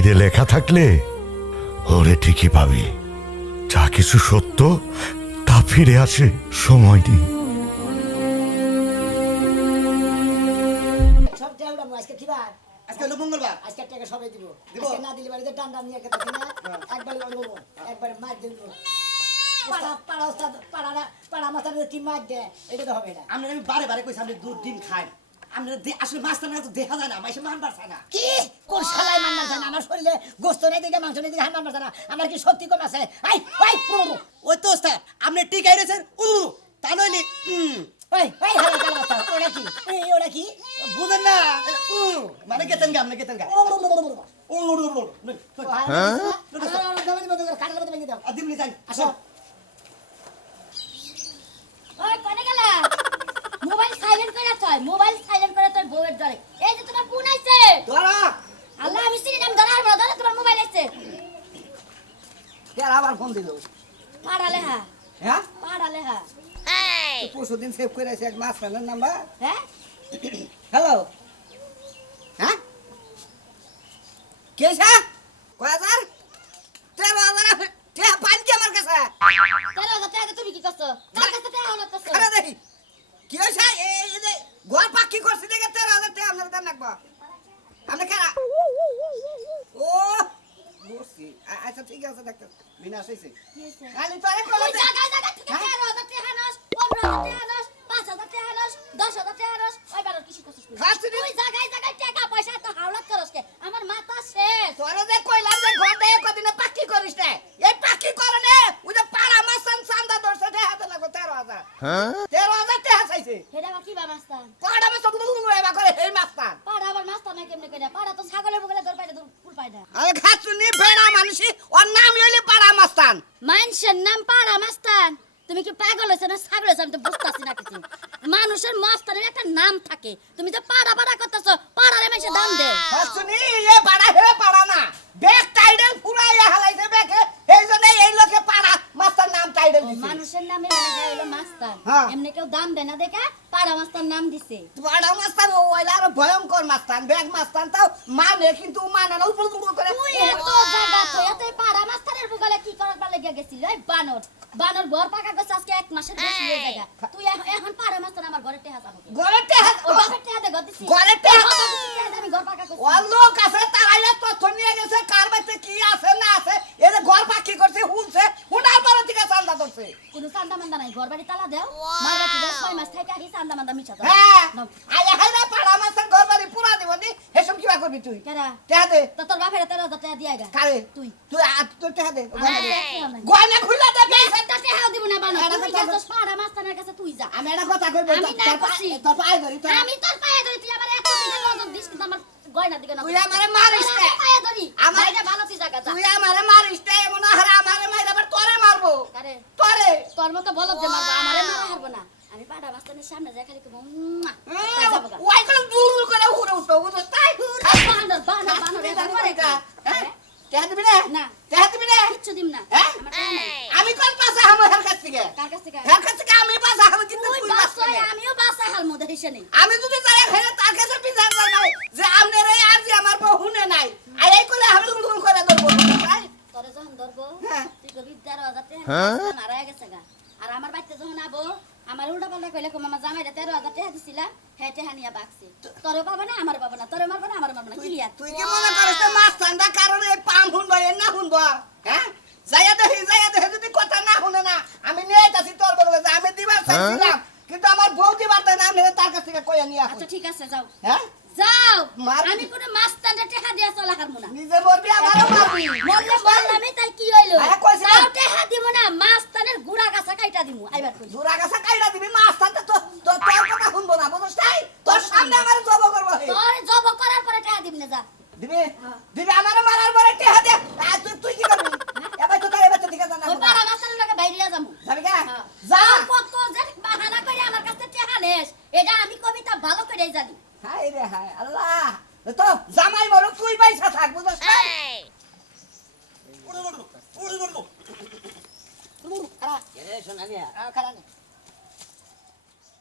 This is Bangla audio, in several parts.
এতে লেখা থাকলে ওরে ঠিকই পাবি। যা কিছু সত্য তা ফিরে আসে, সময় নেই। সব টাকা উড়াবো আজকে কি বার? আজকে হলো মঙ্গলবার। আজকে টাকা সবাই দিব। দিব? আজকে না দিলে বাড়িতে ডান্ডা নিয়ে খেতে না একবার উড়বো একবার মার দেবো। পাড়া ওস্তাদ পাড়া মাথার কি মার দেয় এটা তো হবে না। আমরা আমি বারে বারে কইছি আপনি দুধ ডিম খাই। আমরা আসলে মাছটা না তো দেখা যায় না, মাইসে মানবার চায় না। কি কোন শালায় মান্নার জানা আমার শরীরে গোস্ত নেই দিকে মাংস নেই দিকে হান মান্নার জানা আমার কি শক্তি কম আছে? আই ওই ওই তো ওস্তাদ আপনি টিকাই রেছেন তা নইলে ওই ওই হালা কালা বাচ্চা ওরা কি ওরা কি বুঝেন না মানে গেতেন গা আপনি গেতেন গা দিমনি যাই আসো ওই কোনে গেলা মোবাইল সাইলেন্ট করে রাখ মোবাইল সাইলেন্ট করে তোর বউয়ের ধরে এই যে তোমার ফোন আইছে ধরা আল্লাহ আমি চিনি নাম ধরা ধরে তোমার মোবাইল আইছে কে আবার ফোন দিল পাড়ালে হ্যাঁ হ্যাঁ পাড়ালে হ্যাঁ পরশুদিন সেভ করে আছে এক মাস ফ্রেন্ডের নাম্বার। হ্যাঁ হ্যালো হ্যাঁ কে সা কয় হাজার 13,000 টাকা পান কি আমার কাছে তেরো হাজার টাকা তুমি কি করছো কার কাছে টাকা হলো করছো আরে দেখি কি হইছে এই যে গোল পাকি করছি দেখে 13,000 টাকা আপনার দেন রাখবা আপনি কেরা ও বসি আচ্ছা ঠিক আছে ডাক্তার বিনাশ হইছে খালি তোরে কল তুই জায়গা জায়গা থেকে 13,000 টাকা নস 15,000 টাকা নস 5,000 টাকা নস 10,000 টাকা নস ওই বারো কিছু করছিস তুই জায়গায় জায়গায় টাকা পয়সা তো হাওলাত করস কে আমার মাথা শেষ তোরে যে কইলাম যে ঘর দেয় কদিনে পাকি করিস না এই পাকি করে নে ওই যে পাড়া মাসান চান্দা ধরছে দে হাতে লাগো 13,000 হ্যাঁ 13,000 টাকা চাইছে হেডা বা কি বা মাস্তান পাড়া মাসান এবা করে এই মাস্তান পাড়া আবার মাস্তান না কেমনে কইরা পাড়া তো ছাগলের বগলে দর পাইটা ফুল পাইটা আরে খাচুনি বেড়া মানুষই ওর নাম হইলে পাড়া মাস্তান মানুষের নাম পাড়া মাস্তান তুমি কি পাগল হয়েছে না ছাগল হয়েছে আমি তো বুঝতেছি না কিছু মানুষের মাস্তানের একটা নাম থাকে তুমি তো পাড়া পাড়া করতেছো পাড়ারে মাইসে দাম দে খাচুনি এ পাড়া হে পাড়া না ব্যাগ টাইডেল পুরাইয়া হালাইছে ব্যাগে এইজন্য এই লোকে পাড়া মাস্তার নাম টাইডেল দিছে মানুষের নামে মানে যে হলো মাস্তান হ্যাঁ। এমনি কেউ দাম দেয় না দেখে পাড়া মাস্তার নাম দিছে পাড়া মাস্তান ওইলা আর ভয়ঙ্কর মাস্তান ব্যাগ মাস্তান তাও মানে কিন্তু মানে না উপর করে তুই এত জায়গা তো এত পাড়া মাস্তানের বগলে কি করার লাগি গেছিল এই বানর বানর ঘর পাকা করছে আজকে এক মাসের বেশি হয়ে জায়গা তুই এখন পাড়া মাস্তান আমার ঘরে টেহা যাবো ঘরে টেহা ও বাপের টেহা দে গদিছি ঘরে টেহা আমি ঘর পাকা করছি ওর লোক আছে তারাইয়া তথ্য নিয়ে গেছে কার বাড়িতে কি আছে না আছে এই যে ঘর পাখি করছে হুনছে হুনার পরে থেকে চান্দা ধরছে কোনো চান্দা মান্দা নাই ঘর বাড়ি তালা দেও মার বাড়ি 6 মাস থেকে আহি চান্দা মান্দা মিছা দাও হ্যাঁ আয়া হাইরা পাড়া মাস্টার ঘর বাড়ি পুরা দিব নি এসব কিবা করবি তুই কেরা টেহা দে তো তোর বাপের 13,000 টাকা দিয়া গা কারে তুই তুই তুই টেহা দে আমি গয়না খুললা দে একটা টাকাও দিব না বানর তুই গেছস পাড়া মাস্তানের কাছে তুই যা আমি একটা কথা কইব আমি না করছি। তোর পায়ে ধরি তো আমি তোর পায়ে ধরি তুই আমার 1 কোটি টাকা নজর দিস কিন্তু আমার গয়না দিকে না তুই আমারে মারিস না। আমি পায়ে ধরি আমার- আমার এটা ভালো তুই জায়গা যা তুই আমারে মারিস না এমন হারা আমারে মাইরা আবার তোরে মারবো আরে তোরে তোর মতো বলদ যে মারবো আমারে মারা হারবো না আমি পাড়া মাস্তানের সামনে যাই খালি কম ওই করে দূর করে উড়ে উঠো বুঝছ তাই বানর বানর বানর এটা করে কা টেহা দিবি না না টেহা দিবি না কিচ্ছু দিম না হ্যাঁ? আমার টাকা নাই আমি কোন পাশে হামো হের কাছ থেকে কার কাছ থেকে হের কাছ থেকে আমি পাশে হামো কিন্তু তুই তুই বাস পাশে আমিও বাসা হাল মধ্যে হিসে নেই আমি যদি যাই হেরে তার কাছে বিচার না নাই যে আমনের এই আর যে আমার বউ হুনে নাই আর এই করে আমি গুল করে ধরবো তাই তোরে যখন ধরবো হ্যাঁ। তুই কবি 13,000 টাকা মারা গেছে গা আর আমার বাচ্চা যখন আবো আমার উল্টা পাল্টা কইলে কম আমার জামাইটা 13,000 টাকা দিছিলা হ্যাঁ টাকা নিয়া বাকছে তোরে পাবো না আমার পাবো না তোরে মারবো না আমার মারবো না ক্লিয়ার তুই কি মনে করিস মাছ ঠান্ডা কারণে এই পাম হুনবো এ না হুনবো হ্যাঁ যাইয়া দেখি যদি কথা না শুনে না আমি নিয়ে আইতাছি তোর বলে যে আমি দিবার চাইছিলাম কিন্তু আমার বউ দিবার তাই না আমি তার কাছ থেকে কইয়া নিয়ে আসি আচ্ছা ঠিক আছে যাও হ্যাঁ যাও মার- আমি কোনো মাস্তানরে টাকা দিয়া চলা হারমু না নিজে বলবি আমারও মারবি বললে বললামই তাই কি হইলো হ্যাঁ, কইছি না। তাও টাকা দিব না মাস্তানের গুড়া গাছা কাইটা দিমু আইবার কই জোড়া গাছা কাইরা দিবি মাছ ঠান্ডা তো তোর কথা শুনবো না বুঝছ তাই তোর সামনে আমার জব করবো হে। তোর জব করার পরে টাকা দিবি না যা দিবি দিবি আমার মারার পরে টেহা দে আর তুই কি করবি এবার তো তাই এবার তো ঠিক আছে না ওই পাড়া মাস্তানের লগে বাইরিয়া যামু যাবি কা হ্যাঁ। যা কত যে বাহানা করে আমার কাছে টাকা নেস এটা আমি কবিতা ভালো করে জানি হাই রে হাই আল্লাহ তো জামাই বড় তুই পয়সা থাক বুঝছ না খারা এ শোনা নিয়া খারা নে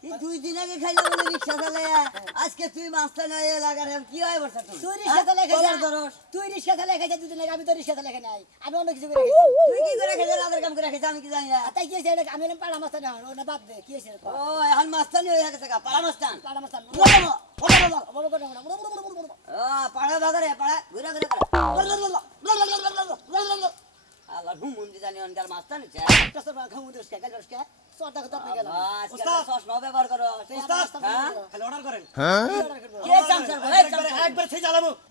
এই 2 দিন আগে খাইলা বলে রিকশা চালায় আজকে তুই মাস্টার না লাগার কি হয় বর্ষা তুই তুই রিক্সা চালাই কলার খাইছিস ধরস তুই রিক্সা চালাই খাইছিস দুদিন আগে আমি তো রিক্সা চালাই খাই নাই আমি অন্য কিছু করে খাইছি তুই কি করে খেলে রাতের কাম করে খেতে আমি কি জানি না আর তাই কি হয়েছে আমি এলাম পাড়া মাস্টার না ওটা বাদ দে কি হয়েছে ও এখন মাস্টার হয়ে গেছে পাড়া মাস্টার পাড়া মাস্টার ও পাড়া বাগারে পাড়া ঘুরে ঘুরে আল্লাহ ঘুমুন্দি জানি অনকার মাস্টার নিচ্ছে আজকে চশমা ব্যবহার করো হ্যাঁ কে চামচার ভাই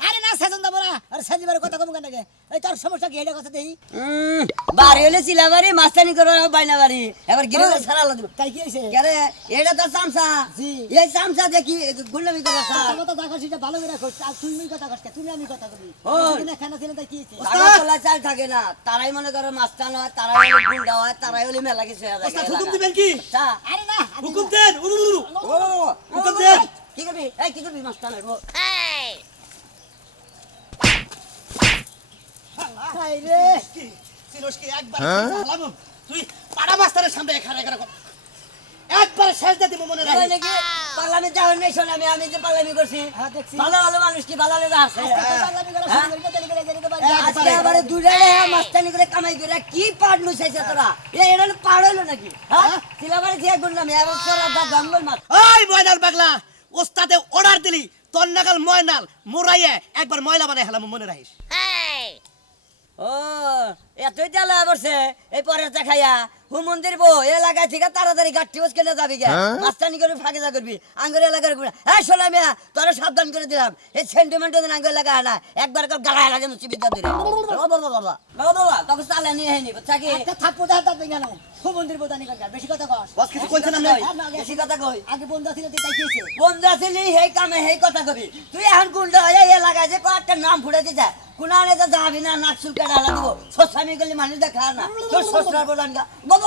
আরে না সেজন দেবো না আরে সেজবার কথা কম কেন এই তোর সমস্যা কি এটা কথা দেই বাড়ি হলে চিলাবাড়ি মাস্টানি করো বাইনা বাড়ি এবার গিরে ছাড়ালো দিব তাই কি হয়েছে কেরে এটা তো চামচা জি। এই চামচা দেখি গুন্ডামি করে আমার তো দেখা সেটা ভালো করে করছে আর তুমি কথা করছে তুমি আমি কথা করি ওই। না খানা ছিল তাই কি হয়েছে আগরতলা চাল থাকে না তারাই মনে করো মাস্টান হয় তারাই হলে গুন্ডা হয় তারাই হলে মেলা কিছু হয়ে যায় হুকুম দিবেন কি আরে না হুকুম দেন হুকুম দেন কি করবি এই কি করবি মাস্টান হইবো হাই রে তুই পাড়া মাস্টারের সামনে এখানে এখানে কর। একবার শেষ দিয়ে দিব মনে ওই রাখি নাকি পার্লামেন্ট যাওয়ার নেই শোন আমি যে পার্লামেন্ট করছি হ্যাঁ দেখছি ভালো ভালো মানুষ কি ভালো লেগে আছে পাগলামি করা শুরু করে তেলি করে গেলি তো বাড়ি আজকে আবার দুটা মাস্টানি করে কামাই করে কি পাট লুচাইছে তোরা এটা হলো পাড় হইলো নাকি হ্যাঁ সিলাবারে দিয়ে গুন্ডামি এবার তোরা দঙ্গল মার ওই ময়নাল পাগলা ওস্তাদে অর্ডার দিলি তোর নাগাল ময়নাল মুরাইয়ে একবার ময়লা বানাই হেলাম মনে রাখিস ও এতই জ্বালা করছে এই পরের দেখাইয়া হুমন্দির বউ এলাকায় থেকে তাড়াতাড়ি গাঠি বস কেনে যাবি গে মাস্তানি করে ফাঁকে যা করবি আঙ্গুর এলাকার ঘুরে হ্যাঁ শোনা মিয়া তোরা সাবধান করে দিলাম এই সেন্টিমেন্ট দিন আঙ্গুর এলাকা না একবার গালা লাগে মুচি বিদ্যা দিলে বাবা তখন চালা নিয়ে হয়নি থাকি একটা থাপ্পু দাও তাতে গেল সুমন্দির বোতানি কর বেশি কথা কস বস কিছু কইছ না বেশি কথা কই আগে বন্ধু ছিল তুই তাই কি হয়েছে বন্ধু আসলি হেই কামে হেই কথা কবি তুই এখন গুন্ডা হয়ে এলাকায় যে কয়েকটা নাম ফুটে দিতে কুনানে তো যাবি না নাক চুলকে ডালা দিব সস্তামি গেলে মানুষ দেখা না তোর শ্বশুর প্রধান গা বাবা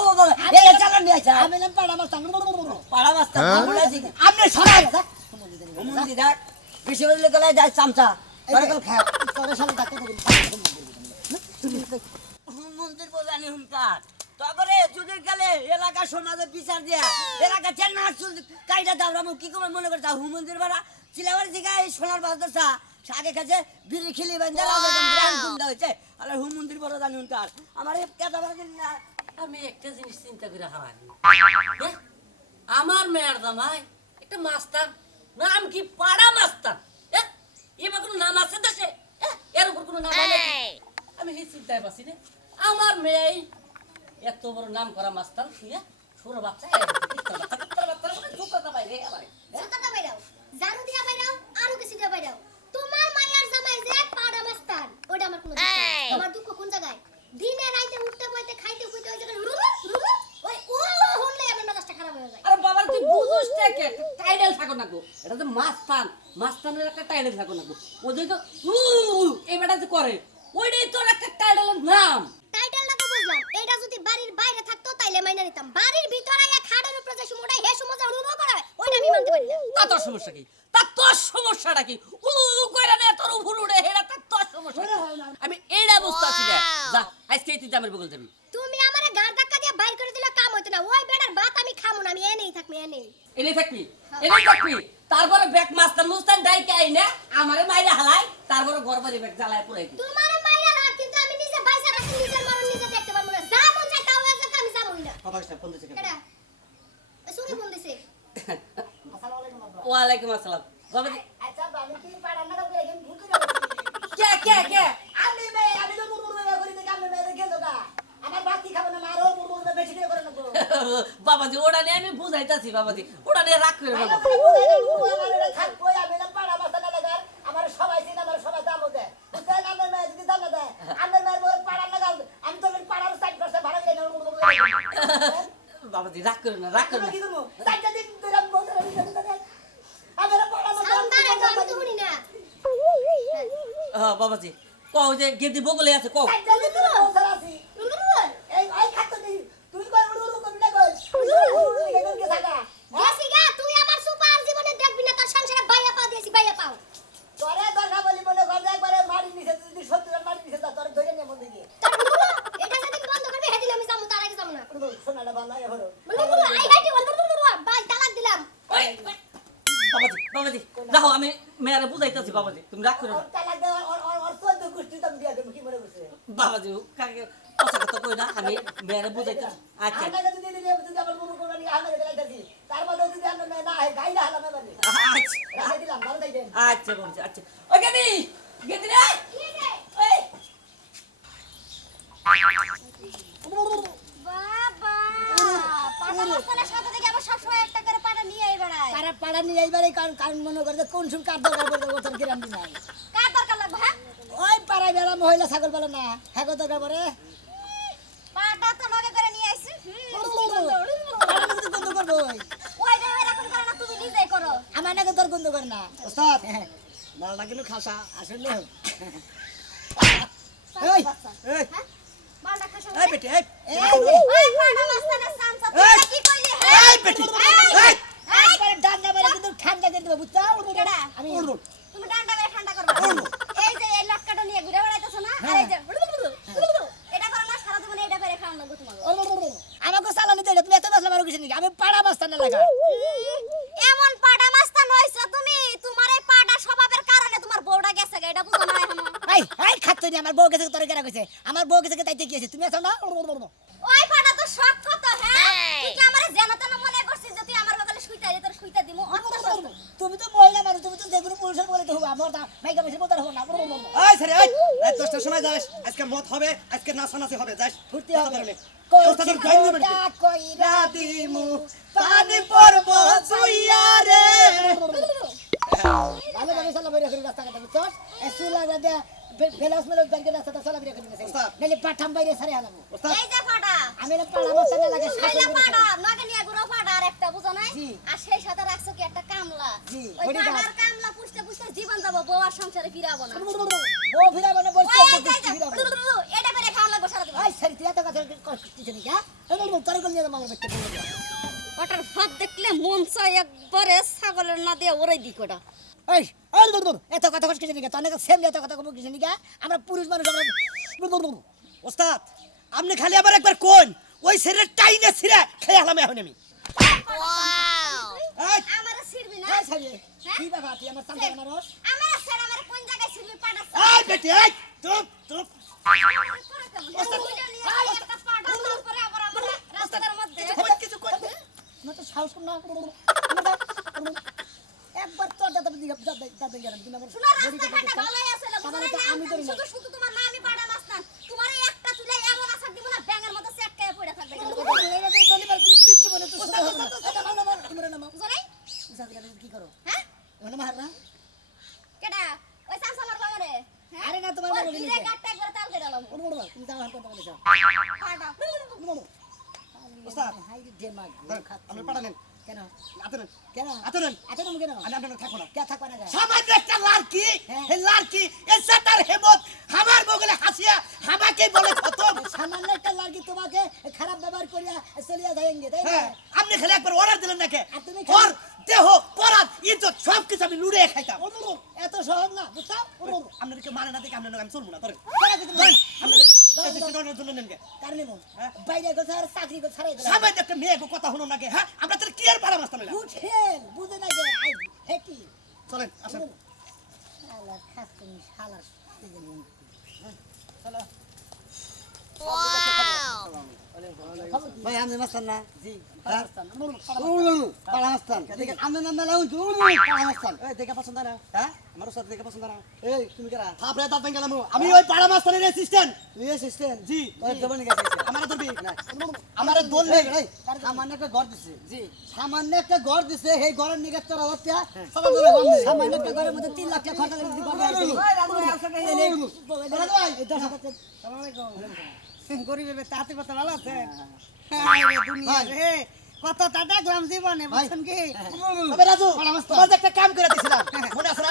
এই চালান নিয়ে আসা আমি এলাম পাড়া মাস্টার পাড়া মাস্টার ফুটে দিকে আপনি সরাই হুমন্দি দেখ বেশি বললে গলায় যায় চামচা বরকল খায় তোরা সামনে ডাক্তার করবি হুমন্দির প্রধানই হুমকার তারপরে যুগের গেলে এলাকা সমাজে বিচার দিয়া এলাকা চেন না চুল কাইটা দাবরা কি করে মনে করতা হুমন্দির বাড়া চিলাবাড়ি থেকে এই সোনার বাজারটা আগে কাছে বিড়ি খিলি বান্ধা গ্রাম গুন্ডা হয়েছে আর হুমন্দির বড় জানি হুমকার আমার এই কেদাবার না আমি একটা জিনিস চিন্তা করে হারানি আমার মেয়ের জামাই একটা মাস্টার নাম কি পাড়া মাস্টার এবার কোনো নাম আছে দেশে এর উপর কোনো নাম আছে আমি এই চিন্তায় পাচ্ছি রে আমার মেয়ে এত বড় নাম করা মাস্টার তুই ছোট বাচ্চা বাইরে আবার জুতাটা বাইরাও জারু দিয়া বাইরাও আরো কিছু দিয়া বাইরাও তোমার মায়ের জামাই যে পাড়া মাস্তান ওটা আমার কোনো দুঃখ নেই। আমার দুঃখ কোন জায়গায় দিনে রাইতে উঠতে বইতে খাইতে কইতে ওই জায়গায় ওই ও হলে আমার মেজাজটা খারাপ হয়ে যায় আরে বাবার তুই বুঝোস কে টাইটেল থাকো না গো এটা তো মাস্তান মাস্তানের একটা টাইটেল থাকো না গো ওদের তো এই বেটা যে করে ওইটাই তোর একটা টাইটেলের নাম টাইটেলটা তো বুঝলাম এটা যদি বাড়ির বাইরে থাকতো তাইলে মাইনা নিতাম বাড়ির ভিতরে এক খাটের উপরে যে সময়টা হে সময় উড়ুড়ু করে ওইটা আমি মানতে পারি না তা তোর সমস্যা কি তা তোর সমস্যাটা কি উলু কইরা নে তোর উপর উড়ে হেরা তা তোর সমস্যা কি? আমি এইটা বুঝতাছি না যা আজকে তুই জামের বগল যাবি তুমি আমারে গাড় ধাক্কা দিয়ে বাইর করে দিলে কাম হইতো না ওই বেটার ভাত আমি খামু না আমি এনেই থাকমি এনেই এনে থাকবি তারপরে ব্যাক মাস্টার মুস্তান ডাইকে আইনা আমারে মাইরা হালাই তারপরে গরবারি ব্যাগ জ্বালায় পুরাই দি তোমার মাইরা রাখ কিন্তু আমি নিজে বাইসা রাখছি নিজের মরণ নিজে দেখতে পারবো না যা মন চায় তাও আছে আমি যাবই না কথা ফোন দিছে এটা সুরি ফোন দিছে ওয়ালাইকুম আসসালাম বাবাজি আচ্ছা আমি কি পাড়া না করে গেম ভুল করে কে আমি তো মুরমুর করি দেখে আমি মেরে গেল গা আমার বাতি খাবে না আরো মুরমুর বেশি করে করে নেবো বাবাজি ওটা নিয়ে আমি বুঝাইতাছি বাবাজি ওটা নিয়ে রাগ করে বাবা আমার সবাই চিনে আমার সবাই দাম দেয় আমার মেয়ে যদি দাম দেয় আমার মেয়ের পাড়ার লাগাল আমি তো পাড়ার সাইড করছে ভাড়া দিয়ে বাবাজি রাগ করে না রাগ করে না কি করবো চারটা দিন ধরে আমি বলতে আমার পাড়া সাউন্ড বাড়াই তো আমি তো শুনি না হ্যাঁ বাবাজি কও যে গেদি বগলে আছে কও চারটা দিন ধরে বলতে আছি এই খাতো দি তুই কই উড়ু করবি না কই উড়ু কে থাকা দেশি গা তুই আমার সুপার জীবনে দেখবি না তোর সংসারে বাইয়া পাও দিয়েছি বাইয়া পাও তোরে দরকার বলি মনে কর একবারে মারি নিছে যদি 70 জন মারি নিছে তোর ধরে নে মধ্যে গিয়ে এটা যদি বন্ধ করবি হেদিন আমি যাবো তার আগে যাবো না সোনাটা বাংলা এ হলো আই হাইটি বাই তালাক দিলাম হয়েছে বাবাজি তুমি রাগ করো না তালাক দে ওর 14 গোষ্ঠী তো বিয়া দেব কি মনে করছে বাবাজি কাকে কথা কথা কই না আমি মেয়েরে বুঝাইতে আচ্ছা আমরা যদি যদি আমার মনে করব নি আমরা গেলে যাচ্ছি তার মধ্যে যদি আমরা না গাই না হালামে মানে আচ্ছা রাখে দিলাম ভালো থাকবেন আচ্ছা বলছি আচ্ছা ওই গেদি গেদি রে ওই বাবা পাটা মাস্তানের সাথে থেকে আবার সবসময় একটা করে পাটা নিয়ে আই বেড়ায় পাড়া পাড়া নিয়ে এইবারে কারণ মনে করে কোন সুম কার দরকার পড়বে ওটার গ্যারান্টি নাই কার দরকার লাগবে হ্যাঁ ওই পাড়ায় বেড়া মহিলা ছাগল বলে না হ্যাঁ কত দরকার পড়ে পাটা তো লগে করে নিয়ে আইছি বন্ধ করবো ওই রে এরকম করে না তুমি নিজেই করো আমার নাকি তোর বন্ধ কর না ওস্তাদ মালটা কিন্তু খাসা আসলে এই এই হ্যাঁ মালটা খাসা এই বেটি এই ওই পাটা মাস্তানের সামসা তুই কি কইলি হ্যাঁ এই বেটি এই একবারে ডান্ডা মেরে কিন্তু ঠান্ডা দিয়ে দেবো বুঝছো কেডা আমি তুমি ডান্ডা মেরে ঠান্ডা করবা এই যে এই লটকাটা নিয়ে ঘুরে বেড়াইতেছ না আর এই যে এটা করো না সারা জীবন এটা করে খাওয়ানো লাগবে তোমাকে আমাকে চালানি দেয় তুমি এত মাসলা মারো কিছু নাকি আমি পাড়া মাস্তান লাগা এমন পাটা মাস্তান হইছো তুমি তোমার এই পাটা স্বভাবের কারণে তোমার বউটা গেছে গা এটা বুঝো না এখনো এই এই খাচ্ছ নি আমার বউ গেছে তোর কেনা কইছে আমার বউ গেছে তাইতে কি আছে তুমি আছো না ওই পাটা তো শখ কত হ্যাঁ তুই কি আমারে জানা তো মনে করছিস যে তুই আমার বগলে শুইতা রে তোর শুইতা দিমু অত শখ তুমি তো মহিলা মানুষ তুমি তো যেগুলো পুরুষের বলে তো হবো আমার মাইকা মেশে বলতে হবো না এই সরে এই রাত 10টার সময় যাস আজকে মত হবে আজকে নাচানাচি হবে যাস ফুর্তি হবে ওস্তাদের জয়েন দিবেন কইরা দিমু পানি পড়ব জুইয়া রে ভালো ভালো সালা বেরিয়ে করে রাস্তা কাটা বুঝছো এসু লাগা দে বেলাস মেলো ব্যাংকে রাস্তা সালা বেরিয়ে করে গেছে নালে পাঠাম বাইরে সারে হালাম ওস্তাদ এই যে পাটা আমি না পাড়া মাস্তান লাগা শাইলা পাটা নগে নিয়ে গুলো পাটা আর একটা বুঝো নাই জি। আর সেই সাথে রাখছো কি একটা কামলা জি, ওই ওইটা পাটার কামলা পুষতে পুষতে জীবন যাব বউ আর সংসারে ফিরাবো না ও ফিরা মানে বলছে ওই এই যে, এটা করে খাওয়া লাগবে সারা জীবন আই সারি তুই এত কথা কিছু নেই হ্যাঁ তোর কোন নিয়ে মামলা করতে ওটার ভাত দেখলে মন চাই একবারে ছাগলের না দিয়ে ওরাই দি কোটা এই এত কথা কিছু নেই তোর নাকি সেম এত কথা কব কিছু নেই আমরা পুরুষ মানুষ আমরা ওস্তাদ আপনি খালি আবার একবার কোন ওই ছেড়ে টাইনে ছিড়ে খেয়ে হলাম এখন আমি এই আমারে ছিড়বি না এই সারি কি বাবা তুই আমার সামনে না রস আমারে ছেড়ে আমারে কোন জায়গায় ছিড়বি পাটা এই বেটি এই চুপ চুপ কিছু কই না তো সাহস না একবার তোর দাদা দিকে দাদা গেলাম তুমি আমার আমি করি না জীবনে তো কি করো মানে মার না আরে না তোমার মনে নেই তুমি যাও হাত কথা বলেছো ওস্তাদ হাই রে দেমাগ আপনি পাঠালেন কেন আতরেন কেন আতরেন আচ্ছা তুমি কেন আমি আপনার থাকবো না কে থাকবা না সামান্য একটা লাড়কি এই লাড়কি এসে তার হেমত আমার বগলে হাসিয়া আমাকে বলে খতম সামান্য একটা লাগি তোমাকে খারাপ ব্যবহার করিয়া চলিয়া যায়ঙ্গে তাই না হ্যাঁ আপনি খালি একবার অর্ডার দিলেন নাকি আর তুমি ওর দেহ পরাত ইজ্জত সব কিছু আমি লুড়ে খাইতাম এত সহজ না বুঝছো আপনাদেরকে মানে না দেখে আপনার আমি চলবো না ধরেন কেন কিন্তু ধরেন আপনাদের অর্ডার জন্য নেন গে কার নেব বাইরে গেছে আর চাকরি করে ছাড়াই দিলাম সামান্য একটা মেয়ে কথা হলো নাকি হ্যাঁ আমরা তাহলে কি আর পারা মাস্তান বুঝেন বুঝে না যে আই হেটি চলেন আসেন শালা খাস তুমি শালা চলো ভাই আমি মাস্তান না জি পাড়া মাস্তান আমি মেলা উঠু পাড়া মাস্তান এই দেখে পছন্দ না হ্যাঁ আমার সাথে দেখে পছন্দ না এই তুমি কেরা থাপড়ে দাঁত ভেঙে গেলাম আমি ওই পাড়া মাস্তানের অ্যাসিস্ট্যান্ট তুই অ্যাসিস্ট্যান্ট জি ওই দবনি গেছে আমার ধরবি না আমার দোল নেই সামান্য একটা ঘর দিছে জি সামান্য একটা ঘর দিছে সেই ঘরের নিকে 4000 টাকা সামান্য একটা ঘরের মধ্যে 3 লাখ টাকা খরচা করে দিতে পারবে গরিবের তাতে কথা ভালো আছে কত টাকা দেখলাম জীবনে বুঝছেন কি রাজু তোমার একটা কাম করে দিছিলাম মনে আছে না?